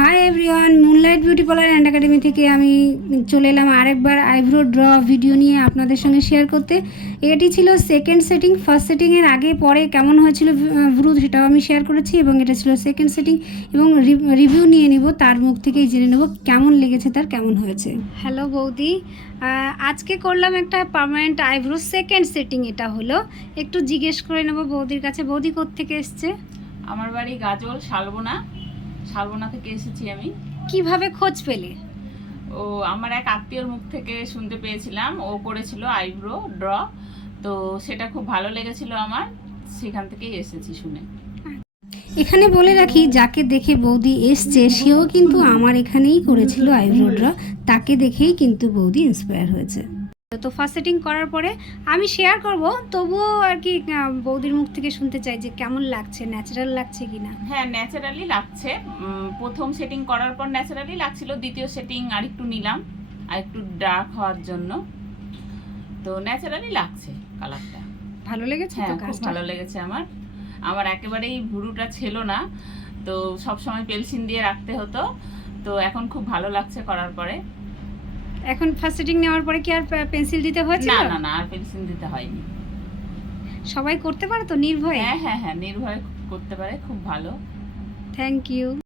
Hi everyone, moonlight beauty parlour and academy থেকে আমি চলে এলাম আরেকবার আইব্রো ড্র ভিডিও নিয়ে আপনাদের সঙ্গে শেয়ার করতে। এটি ছিল সেকেন্ড সেটিং। ফার্স্ট সেটিংয়ের আগে পরে কেমন হয়েছিল ভ্রু সেটাও আমি শেয়ার করেছি, এবং এটা ছিল সেকেন্ড সেটিং, এবং রিভিউ নিয়ে নিব, তার মুখ থেকেই জেনে নেব কেমন লেগেছে, তার কেমন হয়েছে। হ্যালো বৌদি, আজকে করলাম একটা পার্মানেন্ট আইব্রো সেকেন্ড সেটিং। এটা হলো একটু জিজ্ঞেস করে নেব বৌদির কাছে। বৌদি কোত্থেকে এসছে? আমার বাড়ি গাজল, শালবনা থেকে এসেছি আমি। কিভাবে খোঁজ পেলে? ও আমার এক আত্মীয়র মুখ থেকে শুনতে পেয়েছিলাম, ও করেছিল আইব্রো ড্র, তো সেটা খুব ভালো লেগেছিল আমার, সেখান থেকেই এসেছি শুনে। এখানে বলে রাখি, যাকে দেখে বৌদি এসছে সেও কিন্তু আমার এখানেই করেছিল আইব্রো ড্র, তাকে দেখেই কিন্তু বৌদি ইন্সপায়ার হয়েছে। তো ফার্স্ট সেটিং করার পরে আমি শেয়ার করব, তবুও আর কি বৌদির মুখ থেকে শুনতে চাই যে কেমন লাগছে, ন্যাচারাল লাগছে কিনা। হ্যাঁ, ন্যাচারালি লাগছে। প্রথম সেটিং করার পর ন্যাচারালি লাগছিল, দ্বিতীয় সেটিং আরেকটু নিলাম আর একটু ডার্ক হওয়ার জন্য, তো ন্যাচারালি লাগছে কালারটা। ভালো লেগেছে? হ্যাঁ, তো খুব কাজটা ভালো লেগেছে আমার একেবারেই ভুরুটা ছিল না, তো সব সময় পেলসিন দিয়ে রাখতে হতো, তো এখন খুব ভালো লাগছে করার পরে। এখন ফার্স্ট সেটিং নেওয়ার পরে কি আর পেন্সিল দিতে হয়েছিল? না না না, আর পেন্সিল দিতে হয়নি। সবাই করতে পারে তো নির্ভয়ে? হ্যাঁ হ্যাঁ হ্যাঁ, নির্ভয় করতে পারে, খুব ভালো। Thank you.